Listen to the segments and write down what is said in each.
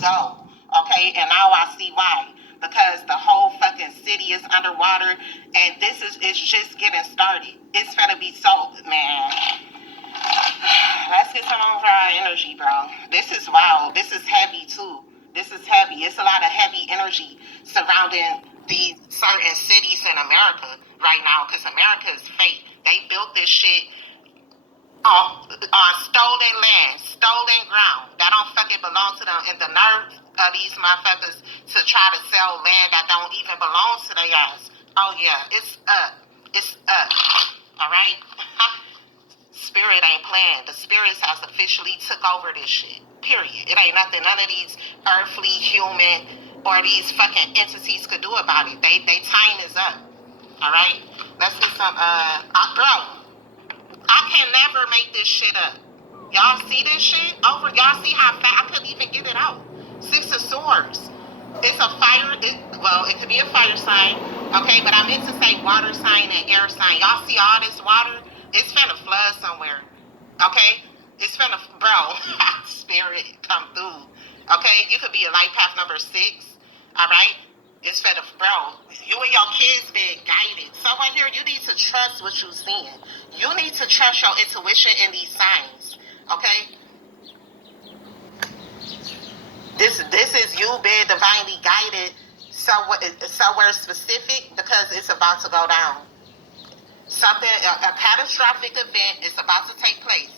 go. Okay, and now I see why. Because the whole fucking city is underwater, and it's just getting started. It's gonna be so, man. Let's get some of our energy, bro. This is wild. This is heavy too. This is heavy. It's a lot of heavy energy surrounding these certain cities in America right now, because America is fake. They built this shit on stolen land, stolen ground that don't fucking belong to them, and the nerve of these motherfuckers to try to sell land that don't even belong to their ass. Oh yeah, it's up. It's up. All right. Spirit ain't playing. The spirits has officially took over this shit. Period. It ain't nothing none of these earthly, human, or these fucking entities could do about it. They time is up. All right. Let's get some. Bro, I can never make this shit up. Y'all see this shit over? Y'all see how fast I couldn't even get it out? 6 of Swords. It's a fire. It could be a fire sign. Okay, but I meant to say water sign and air sign. Y'all see all this water? It's finna flood somewhere. Okay? It's finna, bro, spirit come through. Okay? You could be a light path number 6. Alright? It's finna, bro, you and your kids being guided. Someone here, you need to trust what you're seeing. You need to trust your intuition in these signs. Okay? This is you being divinely guided somewhere specific, because it's about to go down. Something, a catastrophic event is about to take place.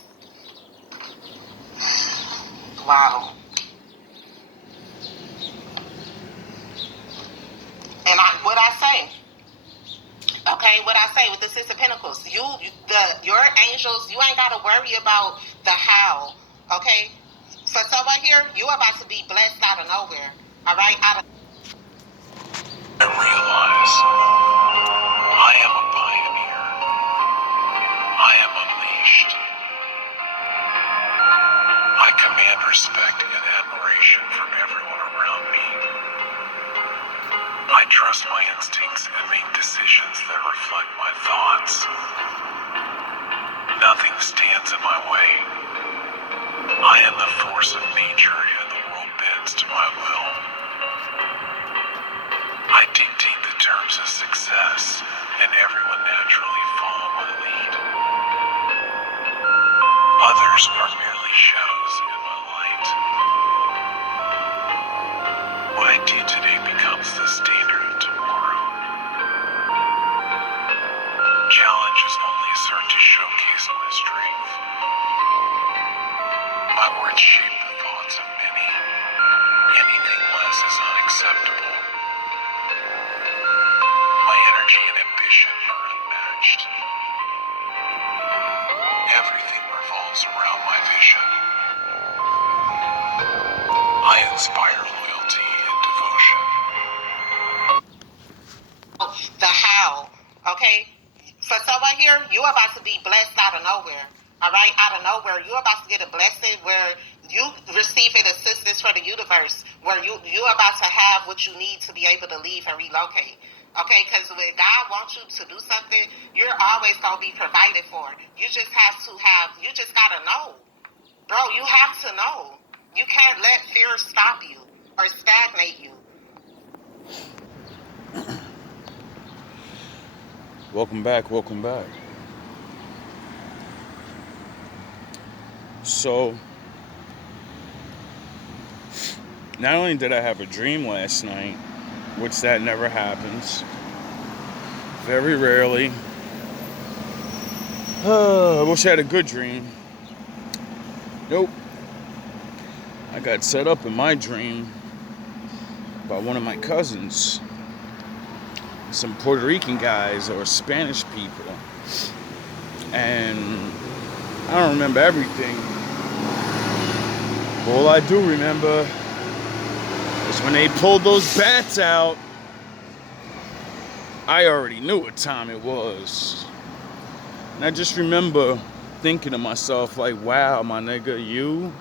Wow. And what I say? Okay, what I say with the 6 of Pentacles, your angels, you ain't gotta worry about the how. Okay, for someone here, you about to be blessed out of nowhere. All right, I realize I am a pioneer. I am unleashed. I command respect and admiration from everyone around me. I trust my instincts and make decisions that reflect my thoughts. Nothing stands in my way. I am the force of nature, and the world bends to my will. I dictate the terms of success, and everyone naturally follow my lead. Others are merely shadows in my light. What I do today becomes the standard of tomorrow. Challenges only serve to showcase my strength. My words shape the thoughts of many. Anything less is unacceptable. My energy and ambition are unmatched. Everything revolves around my vision. I inspire loyalty and devotion. the how. Okay? For someone here, you're about to be blessed out of nowhere. All right? Out of nowhere. You're about to get a blessing where you receiving assistance from the universe, where you're about to have what you need to be able to leave and relocate. Okay? Because when God wants you to do something, you're always going to be provided for. You just got to know. Bro, you have to know. You can't let fear stop you or stagnate you. Welcome back. So, not only did I have a dream last night, which that never happens, very rarely. I wish I had a good dream. Nope. I got set up in my dream by one of my cousins. Some Puerto Rican guys or Spanish people. And I don't remember everything. But all I do remember is when they pulled those bats out, I already knew what time it was. And I just remember thinking to myself, like, wow, my nigga, you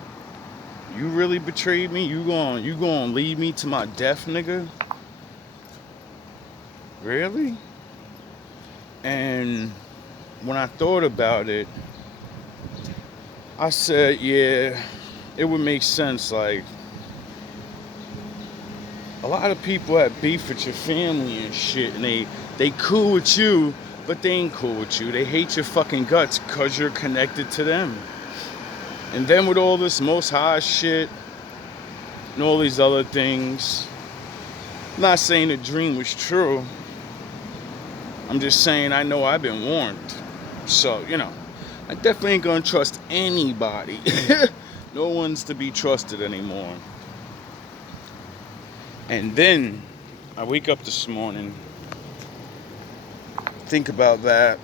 really betrayed me? You gonna lead me to my death, nigga? Really? And when I thought about it, I said, yeah, it would make sense. Like, A lot of people have beef with your family and shit, and they cool with you, but they ain't cool with you. They hate your fucking guts because you're connected to them. And then with all this Most High shit and all these other things, I'm not saying the dream was true. I'm just saying I know I've been warned. So, I definitely ain't gonna trust anybody. No one's to be trusted anymore. And then I wake up this morning, think about that,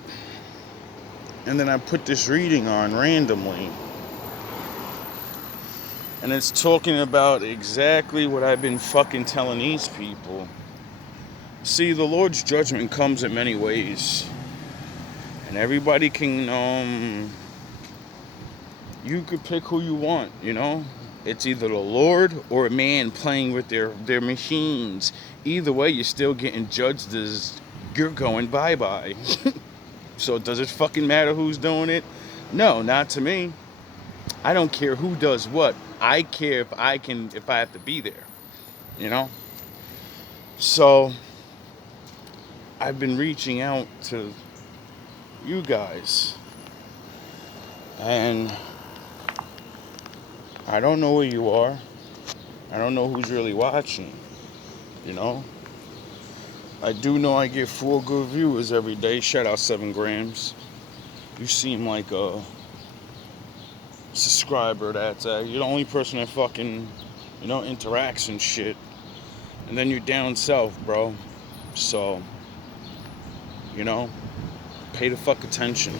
and then I put this reading on randomly. And it's talking about exactly what I've been fucking telling these people. See, the Lord's judgment comes in many ways. And everybody can, you could pick who you want, It's either the Lord or a man playing with their machines. Either way, you're still getting judged as you're going bye-bye. So does it fucking matter who's doing it? No, not to me. I don't care who does what. I care if I have to be there, So I've been reaching out to you guys, and I don't know where you are. I don't know who's really watching, I do know I get 4 good viewers every day. Shout out 7 grams. You seem like a subscriber you're the only person that fucking, interacts and shit. And then you're down south, bro. So, pay the fuck attention.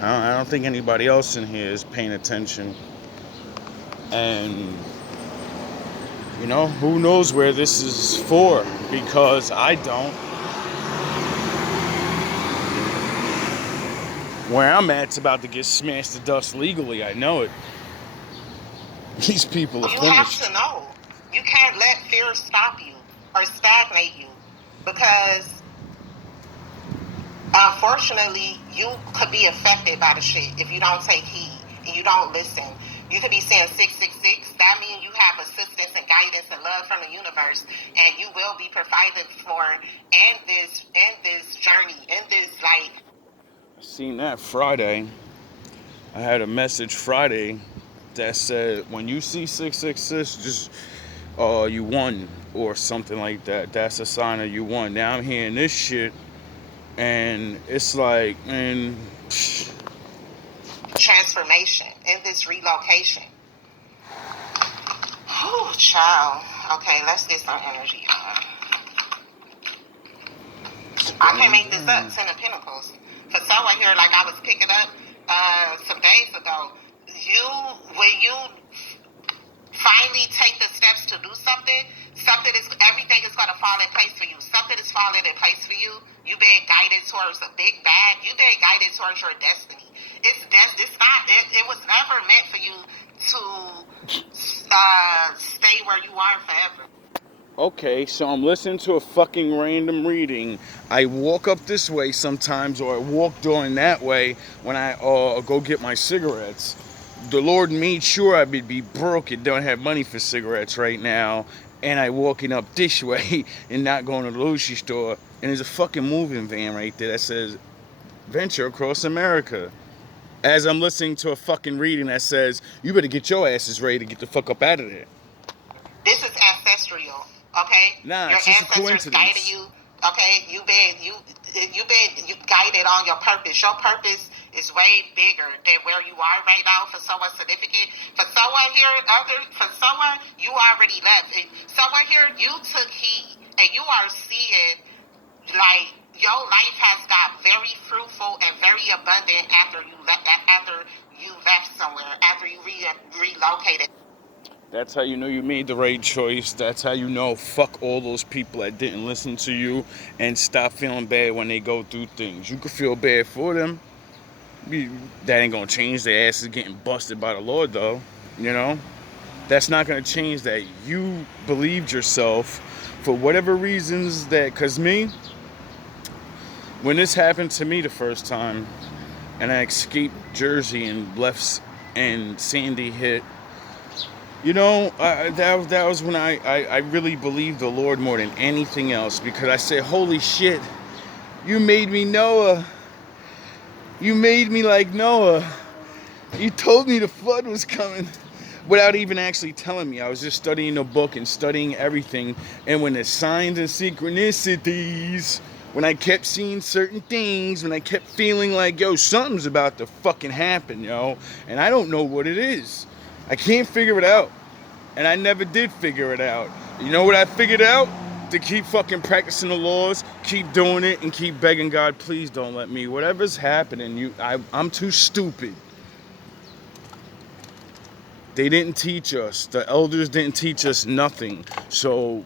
I don't think anybody else in here is paying attention. And, who knows where this is for, because I don't. Where I'm at, it's about to get smashed to dust legally. I know it. These people are finished. You have to know. You can't let fear stop you or stagnate you, because unfortunately, you could be affected by the shit if you don't take heed and you don't listen. You could be saying 666. That means you have assistance and guidance and love from the universe, and you will be provided for in this journey, in this life. I seen that Friday. I had a message Friday that said, when you see 666, just you won or something like that. That's a sign of you won. Now I'm hearing this shit, and it's like, man, transformation in this relocation. Oh, child. Okay, let's get some energy on. I can't make this up. 10 of Pentacles. For someone here, like I was picking up some days ago, when you finally take the steps to do something, everything is going to fall in place for you. Something is falling in place for you. You've been guided towards a big bag. You've been guided towards your destiny. It was never meant for you to stay where you are forever. Okay, so I'm listening to a fucking random reading. I walk up this way sometimes, or I walk going that way when I go get my cigarettes. The Lord made sure I would be broke and don't have money for cigarettes right now, and I walking up this way and not going to the grocery store, and there's a fucking moving van right there that says Venture Across America. As I'm listening to a fucking reading that says, you better get your asses ready to get the fuck up out of there. This is ancestral, okay? Nah, your it's just a ancestors coincidence. guided you, okay? You've been guided on your purpose. Your purpose is way bigger than where you are right now. For someone significant, for someone here, for someone you already left. And someone here, you took heed, and you are seeing like your life has got very fruitful and very abundant after you left somewhere, after you relocated. That's how you know you made the right choice. That's how you know fuck all those people that didn't listen to you, and stop feeling bad when they go through things. You could feel bad for them. That ain't gonna change their asses getting busted by the Lord, though. That's not gonna change that. You believed yourself for whatever reasons because me, when this happened to me the first time, and I escaped Jersey and left, and Sandy hit, You know, that was when I really believed the Lord more than anything else, because I said, holy shit, you made me Noah. You made me like Noah. You told me the flood was coming without even actually telling me. I was just studying the book and studying everything. And when the signs and synchronicities, when I kept seeing certain things, when I kept feeling like, yo, something's about to fucking happen, yo, and I don't know what it is. I can't figure it out. And I never did figure it out. You know what I figured out? To keep fucking practicing the laws, keep doing it, and keep begging God, please don't let me. Whatever's happening, I'm too stupid. They didn't teach us. The elders didn't teach us nothing. So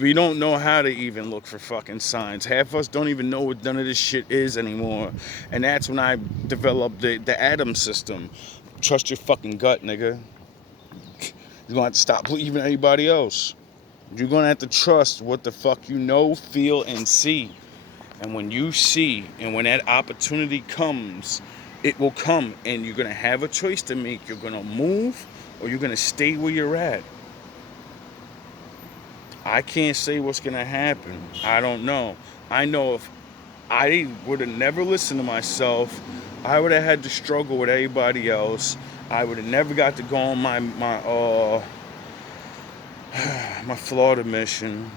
we don't know how to even look for fucking signs. Half of us don't even know what none of this shit is anymore. And that's when I developed the Adam system. Trust your fucking gut, nigga. You're gonna have to stop believing anybody else. You're gonna have to trust what the fuck you know, feel, and see. And when you see, and when that opportunity comes, it will come, and you're gonna have a choice to make. You're gonna move, or you're gonna stay where you're at. I can't say what's gonna happen. I don't know. I know if I would have never listened to myself, I would have had to struggle with everybody else. I would have never got to go on my Florida mission.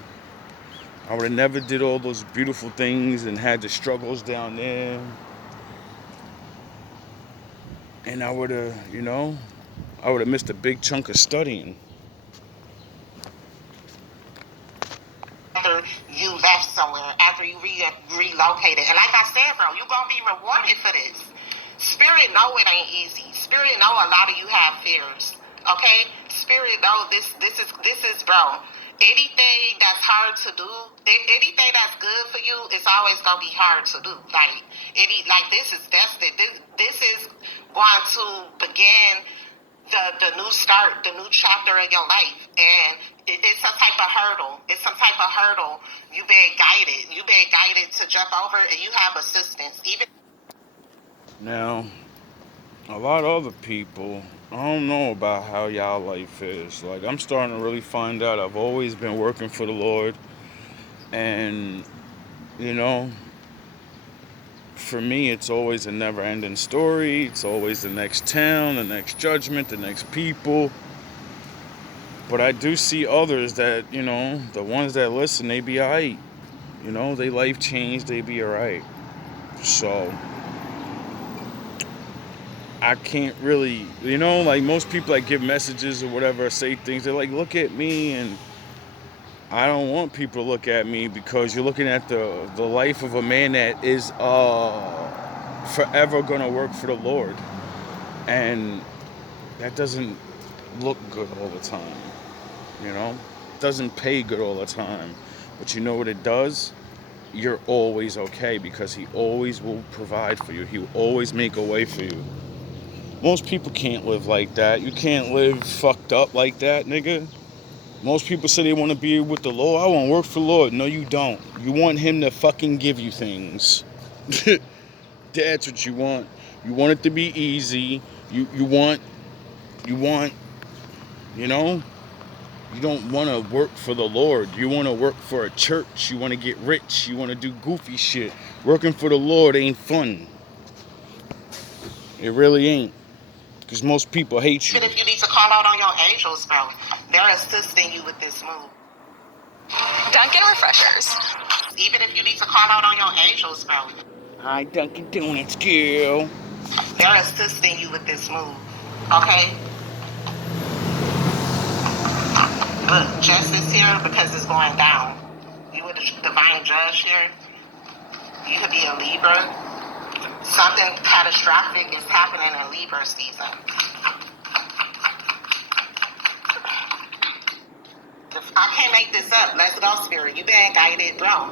I would have never did all those beautiful things and had the struggles down there. And I would have, I would have missed a big chunk of studying. After you left somewhere, after you relocated. And like I said, bro, you're going to be rewarded for this. Spirit know it ain't easy. Spirit know a lot of you have fears. Okay? Spirit know this is, bro. Anything that's hard to do, anything that's good for you, it's always gonna be hard to do. Like this is destined. This is going to begin the new start, the new chapter of your life, and it's some type of hurdle. It's some type of hurdle. You've been guided. You've been guided to jump over, and you have assistance. Even Now, a lot of other people, I don't know about how y'all life is. Like, I'm starting to really find out I've always been working for the Lord. And, for me, it's always a never-ending story. It's always the next town, the next judgment, the next people. But I do see others that, the ones that listen, they be alright. They life changed, they be alright. So I can't really, like most people that give messages or whatever, say things, they're like, look at me, and I don't want people to look at me, because you're looking at the life of a man that is forever gonna work for the Lord. And that doesn't look good all the time, It doesn't pay good all the time. But you know what it does? You're always okay, because he always will provide for you. He will always make a way for you. Most people can't live like that. You can't live fucked up like that, nigga. Most people say they want to be with the Lord. I want to work for the Lord. No, you don't. You want him to fucking give you things. That's what you want. You want it to be easy. You want, you don't want to work for the Lord. You want to work for a church. You want to get rich. You want to do goofy shit. Working for the Lord ain't fun. It really ain't. Because most people hate you. even if you need to call out on your angels, bro, they're assisting you with this move. Dunkin' Refreshers. Even if you need to call out on your angels, bro, Hi, Dunkin' Donuts, girl. they're assisting you with this move. Okay? Look, justice here because it's going down. You were the divine judge here. You could be a Libra. Something catastrophic is happening in Libra season. I can't make this up. Let's go, Spirit. You been guided, bro.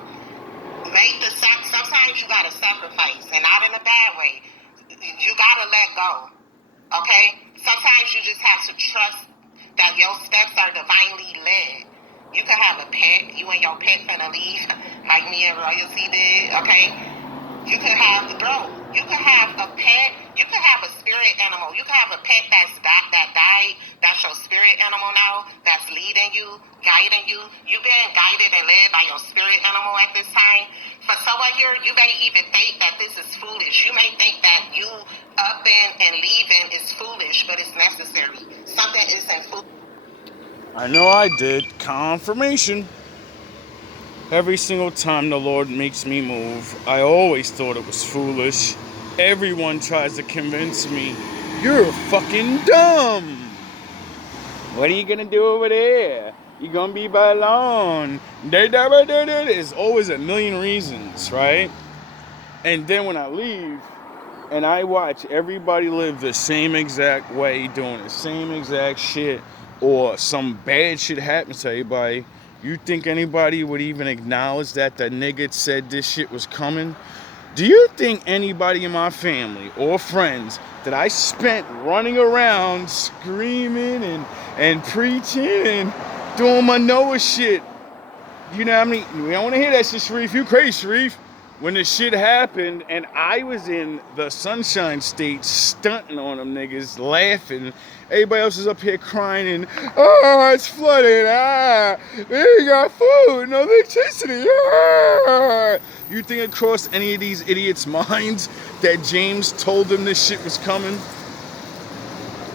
Sometimes you gotta sacrifice, and not in a bad way. You gotta let go. Okay? Sometimes you just have to trust that your steps are divinely led. You can have a pet. You and your pet finna leave, like me and Royalty did. Okay? You can have the bro. You can have a pet. You can have a spirit animal. You can have a pet that died. That's your spirit animal now. That's leading you, guiding you. You've been guided and led by your spirit animal at this time. For someone here, you may even think that this is foolish. You may think that you upping and leaving is foolish, but it's necessary. Something isn't foolish. I know I did. Confirmation. Every single time the Lord makes me move, I always thought it was foolish. Everyone tries to convince me, you're fucking dumb. What are you gonna do over there? You're gonna be by alone. There's always a million reasons, right? And then when I leave and I watch everybody live the same exact way, doing the same exact shit, or some bad shit happens to everybody, you think anybody would even acknowledge that the nigga said this shit was coming? Do you think anybody in my family or friends that I spent running around screaming and preaching and doing my Noah shit, you know what I mean? We don't want to hear that shit, Sharif. You crazy, Sharif. When the shit happened and I was in the Sunshine State stunting on them niggas, laughing, everybody else is up here crying and, oh, it's flooded, they ain't got food, no electricity, You think it crossed any of these idiots' minds that James told them this shit was coming?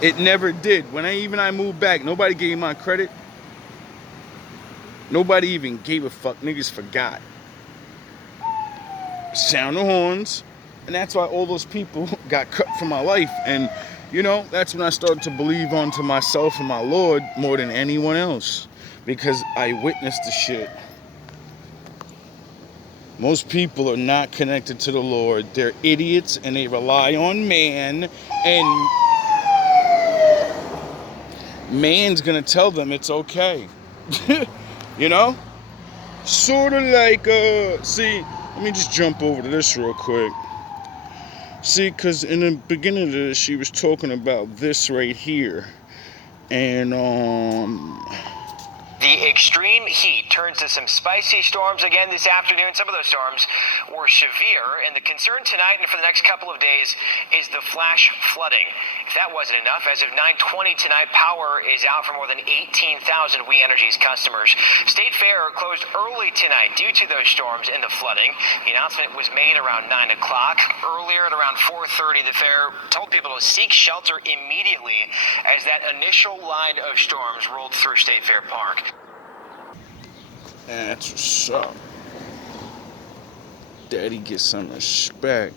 It never did. When I moved back, nobody gave my credit. Nobody even gave a fuck. Niggas forgot. Sound the horns, and that's why all those people got cut from my life. And you know, that's when I started to believe onto myself and my Lord more than anyone else, because I witnessed the shit. Most people are not connected to the Lord. They're idiots and they rely on man, and man's gonna tell them it's okay. You know, sort of like see, let me just jump over to this real quick. See, because in the beginning of this, she was talking about this right here. And, The extreme heat turns to some spicy storms again this afternoon. Some of those storms were severe, and the concern tonight and for the next couple of days is the flash flooding. If that wasn't enough, as of 9:20 tonight, power is out for more than 18,000 We Energies customers. State Fair closed early tonight due to those storms and the flooding. The announcement was made around 9 o'clock. Earlier at around 4:30, the fair told people to seek shelter immediately as that initial line of storms rolled through State Fair Park. that's what's up. Daddy gets some respect.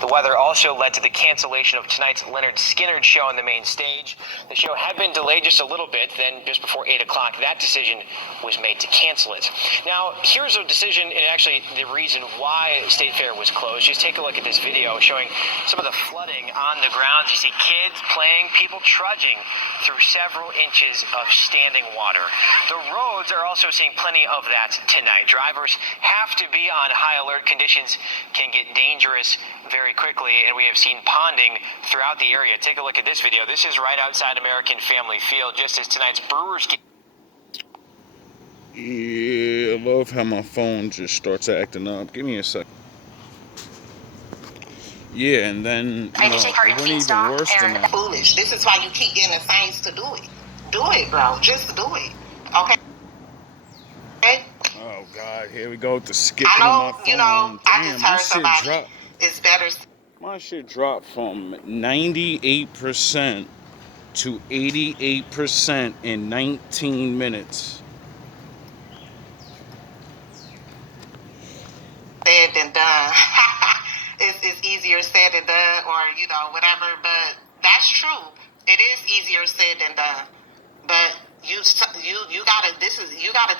The weather also led to the cancellation of tonight's Leonard Skinner show on the main stage. The show had been delayed just a little bit, then just before 8 o'clock, that decision was made to cancel it. Now, here's a decision and actually the reason why State Fair was closed. Just take a look at this video showing some of the flooding on the grounds. You see kids playing, people trudging through several inches of standing water. The roads are also seeing plenty of that tonight. Drivers have to be on high alert. Conditions can get dangerous very quickly, and we have seen ponding throughout the area. Take a look at this video. This is right outside American Family Field, just as tonight's Brewers game. Yeah, I love how my phone just starts acting up. Give me a sec. Yeah, and then, you know, it went even worse than that. Foolish. This is why you keep getting the saints to do it. Do it, bro. Just do it. Okay? Oh, God, here we go with the skipping I know, on my phone. you know, I Damn, just my heard shit somebody. dropped. It's better. My shit dropped from 98% to 88% in 19 minutes. Said than done. It's easier said than done, or you know, whatever. But that's true. It is easier said than done. But you gotta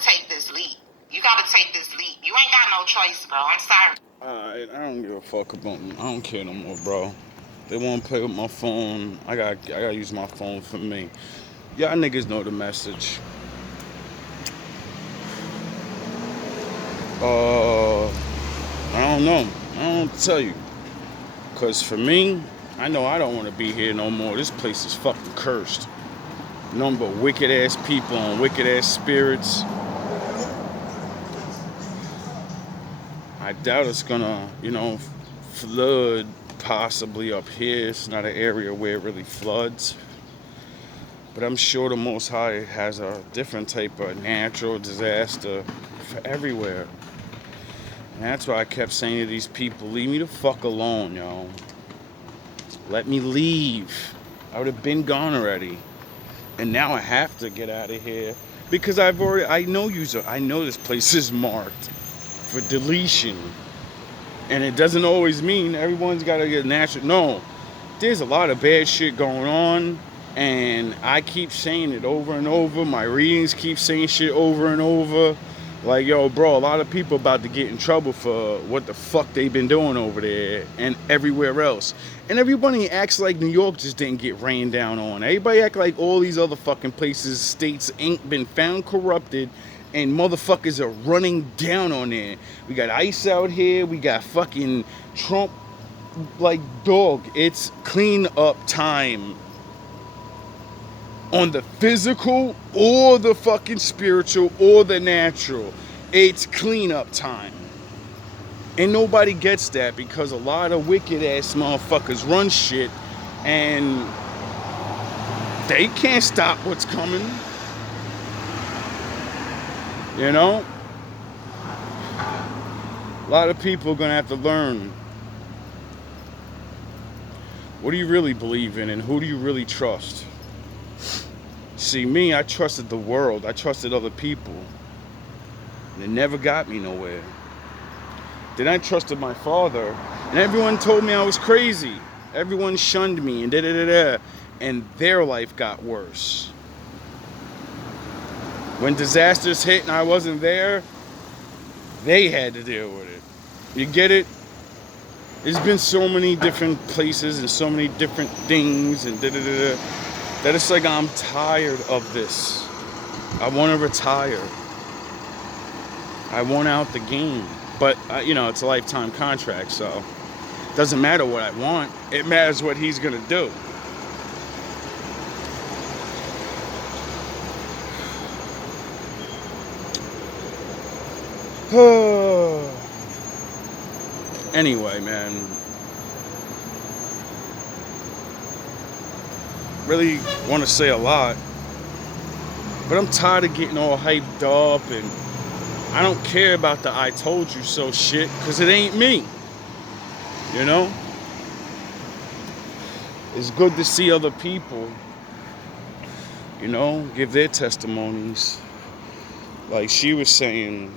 take this leap. You gotta take this leap. You ain't got no choice, bro. I'm sorry. I don't give a fuck about them. I don't care no more, bro. They want to play with my phone. I gotta use my phone for me. Y'all niggas know the message. I don't know. I don't tell you. Cause for me, I know I don't want to be here no more. This place is fucking cursed. Nothing but wicked ass people and wicked ass spirits. doubt it's gonna, flood possibly up here. It's not an area where it really floods. But I'm sure the Most High has a different type of natural disaster for everywhere. And that's why I kept saying to these people, leave me the fuck alone, yo. Let me leave. I would have been gone already. And now I have to get out of here. Because I know this place is marked for deletion. And it doesn't always mean everyone's got to get natural. No, there's a lot of bad shit going on. And I keep saying it over and over. My readings keep saying shit over and over. Like, yo, bro, a lot of people about to get in trouble for what the fuck they've been doing over there and everywhere else. And everybody acts like New York just didn't get rained down on. Everybody act like all these other fucking places, states ain't been found corrupted and motherfuckers are running down on there. We got ICE out here. We got fucking Trump. Like, dog, it's clean up time. On the physical or the fucking spiritual or the natural. It's cleanup time. And nobody gets that because a lot of wicked ass motherfuckers run shit and they can't stop what's coming. You know? A lot of people are gonna have to learn. What do you really believe in and who do you really trust? See, me, I trusted the world. I trusted other people. And it never got me nowhere. Then I trusted my father. And everyone told me I was crazy. Everyone shunned me and da-da-da-da. And their life got worse. When disasters hit and I wasn't there, they had to deal with it. You get it? There's been so many different places and so many different things and da-da-da-da. That it's like I'm tired of this. I want to retire. I want out the game. But, it's a lifetime contract, so it doesn't matter what I want. It matters what he's going to do. Anyway, man. Really want to say a lot, but I'm tired of getting all hyped up and I don't care about the I told you so shit because it ain't me. You know? It's good to see other people, give their testimonies. Like she was saying,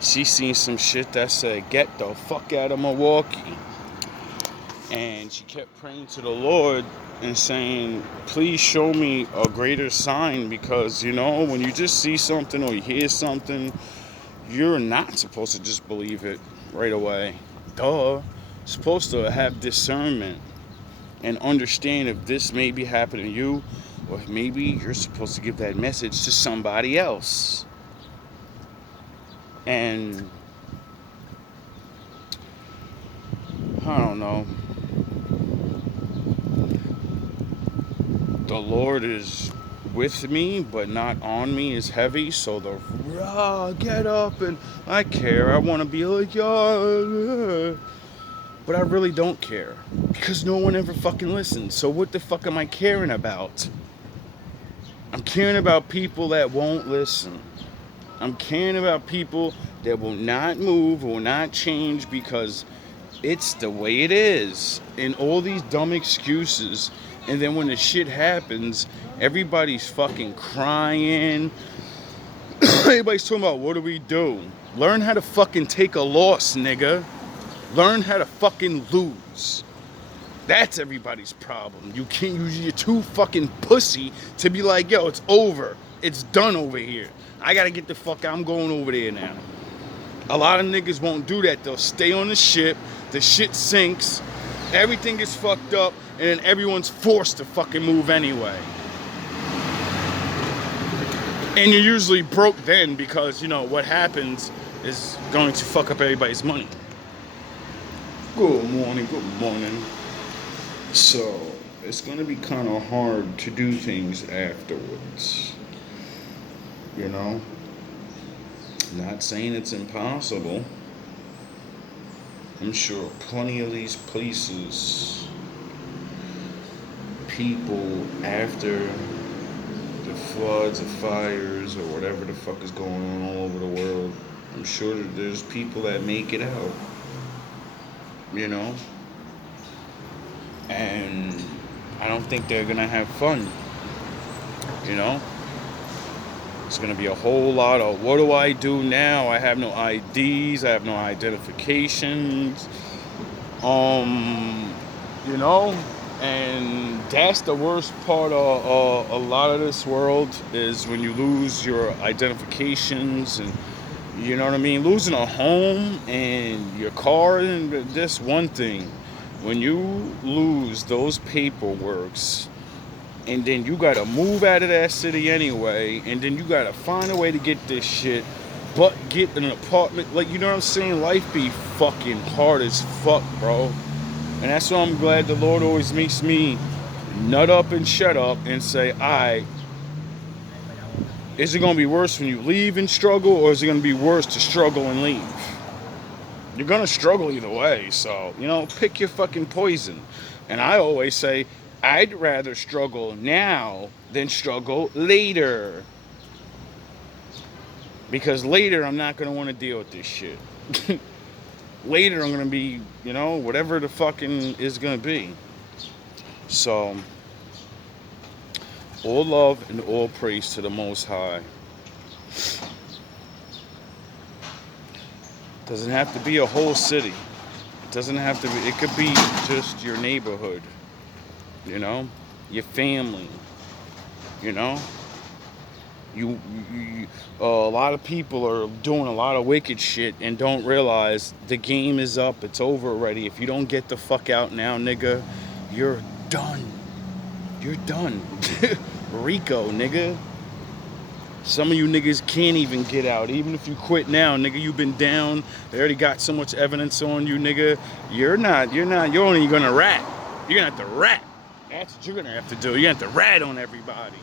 she seen some shit that said, get the fuck out of Milwaukee. And she kept praying to the Lord and saying, please show me a greater sign because, when you just see something or you hear something, you're not supposed to just believe it right away. Duh. You're supposed to have discernment and understand if this may be happening to you or maybe you're supposed to give that message to somebody else. And I don't know. The Lord is with me, but not on me is heavy. So get up and I care. I want to be like, but I really don't care because no one ever fucking listens. So what the fuck am I caring about? I'm caring about people that won't listen. I'm caring about people that will not move, will not change because it's the way it is. And all these dumb excuses. And then when the shit happens, everybody's fucking crying. Everybody's talking about, what do we do? Learn how to fucking take a loss, nigga. Learn how to fucking lose. That's everybody's problem. You're too fucking pussy to be like, yo, it's over. It's done over here. I gotta get the fuck out. I'm going over there now. A lot of niggas won't do that. They'll stay on the ship. The shit sinks. Everything gets fucked up. And then everyone's forced to fucking move anyway. And you're usually broke then because, what happens is going to fuck up everybody's money. Good morning. So, it's going to be kind of hard to do things afterwards. Not saying it's impossible. I'm sure plenty of these places, people after the floods or fires or whatever the fuck is going on all over the world, I'm sure that there's people that make it out, you know? And I don't think they're gonna have fun, you know? It's gonna be a whole lot of, what do I do now? I have no IDs, I have no identifications, you know? And that's the worst part of a lot of this world, is when you lose your identifications, and you know what I mean, losing a home and your car, and this one thing, when you lose those paperworks, and then you gotta move out of that city anyway, and then you gotta find a way to get this shit, but get an apartment, like, you know what I'm saying, life be fucking hard as fuck, bro. And that's why I'm glad the Lord always makes me nut up and shut up and say, alright, is it going to be worse when you leave and struggle, or is it going to be worse to struggle and leave? You're going to struggle either way, so, you know, pick your fucking poison. And I always say, I'd rather struggle now than struggle later. Because later I'm not going to want to deal with this shit. Later I'm gonna be, you know, whatever the fucking is gonna be. So, all love and all praise to the Most High. Doesn't have to be a whole city. It doesn't have to be, it could be just your neighborhood, you know, your family, you know. A lot of people are doing a lot of wicked shit and don't realize the game is up. It's over already. If you don't get the fuck out now, nigga, you're done. You're done. Rico, nigga. Some of you niggas can't even get out. Even if you quit now, nigga, you've been down. They already got so much evidence on you, nigga. You're only gonna rat. You're gonna have to rat. That's what you're gonna have to do. You're gonna have to rat on everybody.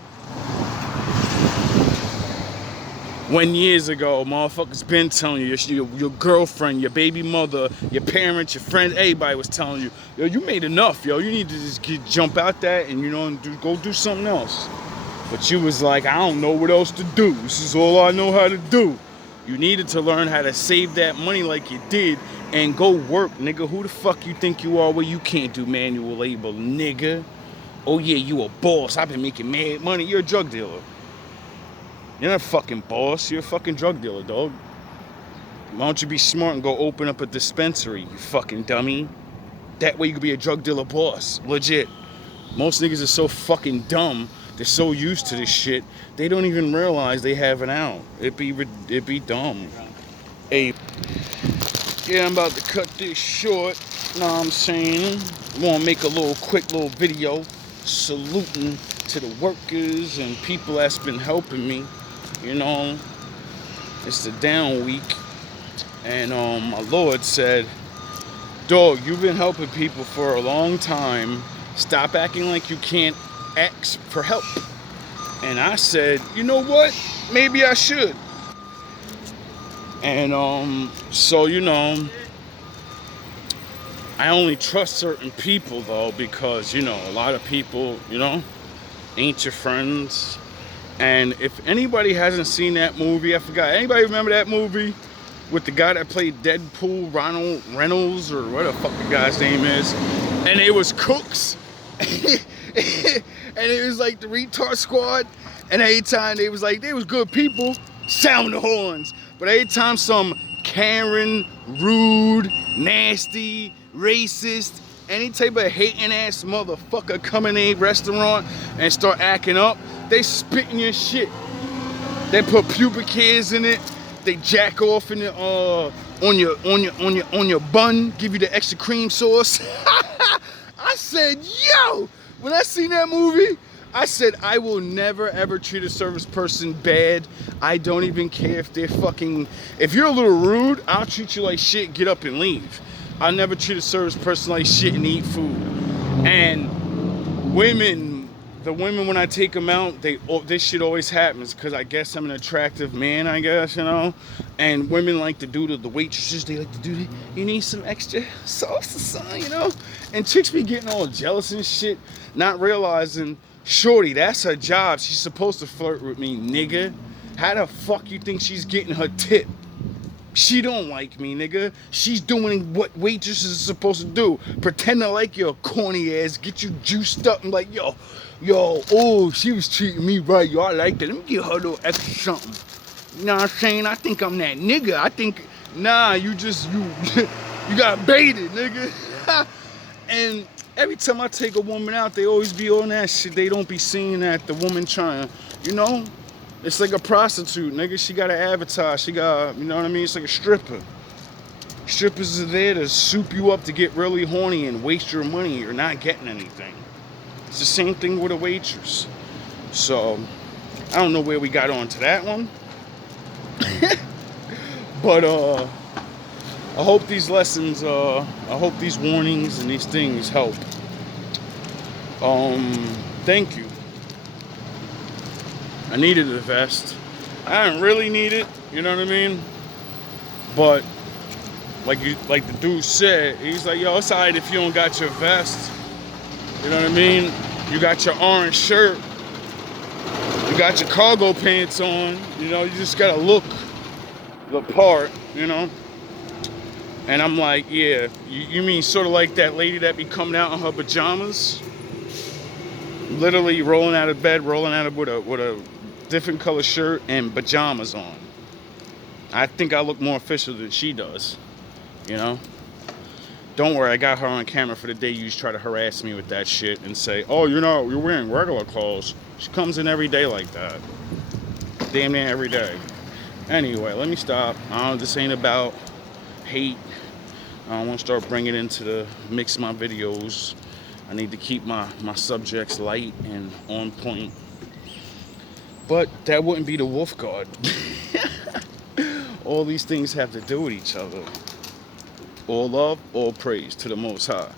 When years ago, motherfuckers been telling you, your girlfriend, your baby mother, your parents, your friends, everybody was telling you, yo, you made enough, yo. You need to just jump out that and, you know, and go do something else. But you was like, I don't know what else to do. This is all I know how to do. You needed to learn how to save that money like you did and go work, nigga. Who the fuck you think you are where you can't do manual labor, nigga? Oh yeah, you a boss. I've been making mad money. You're a drug dealer. You're not a fucking boss. You're a fucking drug dealer, dog. Why don't you be smart and go open up a dispensary, you fucking dummy? That way you could be a drug dealer boss. Legit. Most niggas are so fucking dumb. They're so used to this shit. They don't even realize they have it out. It'd be dumb. Hey, yeah, I'm about to cut this short. Know what I'm saying? Want to make a quick little video saluting to the workers and people that's been helping me. You know, it's the down week, and my Lord said, dog, you've been helping people for a long time. Stop acting like you can't ask for help. And I said, you know what? Maybe I should. And so, you know, I only trust certain people though, because, you know, a lot of people, you know, ain't your friends. And if anybody hasn't seen that movie, I forgot. Anybody remember that movie with the guy that played Deadpool, Ronald Reynolds, or what the fuck the guy's name is? And it was cooks. And it was like the retard squad. And every time they was good people, sound the horns. But every time some Karen, rude, nasty, racist, any type of hating ass motherfucker come in a restaurant and start acting up, they spit in your shit. They put pubic hairs in it. They jack off in the on your bun, give you the extra cream sauce. I said, yo, when I seen that movie, I said, I will never ever treat a service person bad. I don't even care if they're fucking, if you're a little rude, I'll treat you like shit, get up and leave. I'll never treat a service person like shit and eat food. And women the women, when I take them out, this shit always happens because I guess I'm an attractive man, I guess, you know. And women like to do the waitresses, they like to do you need some extra sauce or something, you know. And chicks be getting all jealous and shit, not realizing, shorty, that's her job. She's supposed to flirt with me, nigga. How the fuck you think she's getting her tip? She don't like me, nigga. She's doing what waitresses are supposed to do. Pretend to like your corny ass, get you juiced up and like, yo, oh, she was treating me right. Yo, I like that. Let me give her a little extra something. You know what I'm saying? I think I'm that nigga. I think, nah, you got baited, nigga. And every time I take a woman out, they always be on that shit. They don't be seeing that the woman trying, you know? It's like a prostitute, nigga. She got to advertise. She got, you know what I mean? It's like a stripper. Strippers are there to soup you up to get really horny and waste your money. You're not getting anything. It's the same thing with a waitress. So, I don't know where we got on to that one. But, I hope these lessons, I hope these warnings and these things help. Thank you. I needed a vest. I didn't really need it, you know what I mean? But like the dude said, he's like, yo, it's alright if you don't got your vest. You know what I mean? You got your orange shirt. You got your cargo pants on. You know, you just gotta look the part, you know? And I'm like, yeah, you mean sort of like that lady that be coming out in her pajamas? Literally rolling out of bed, rolling out of with a different color shirt and pajamas on. I think I look more official than she does, you know? Don't worry, I got her on camera for the day you try to harass me with that shit and say, oh, you're wearing regular clothes. She comes in every day like that. Damn near every day. Anyway, let me stop. This ain't about hate. I don't want to start bringing it into the mix of my videos. I need to keep my subjects light and on point. But that wouldn't be the Wolf Guard. All these things have to do with each other. All love, all praise to the Most High.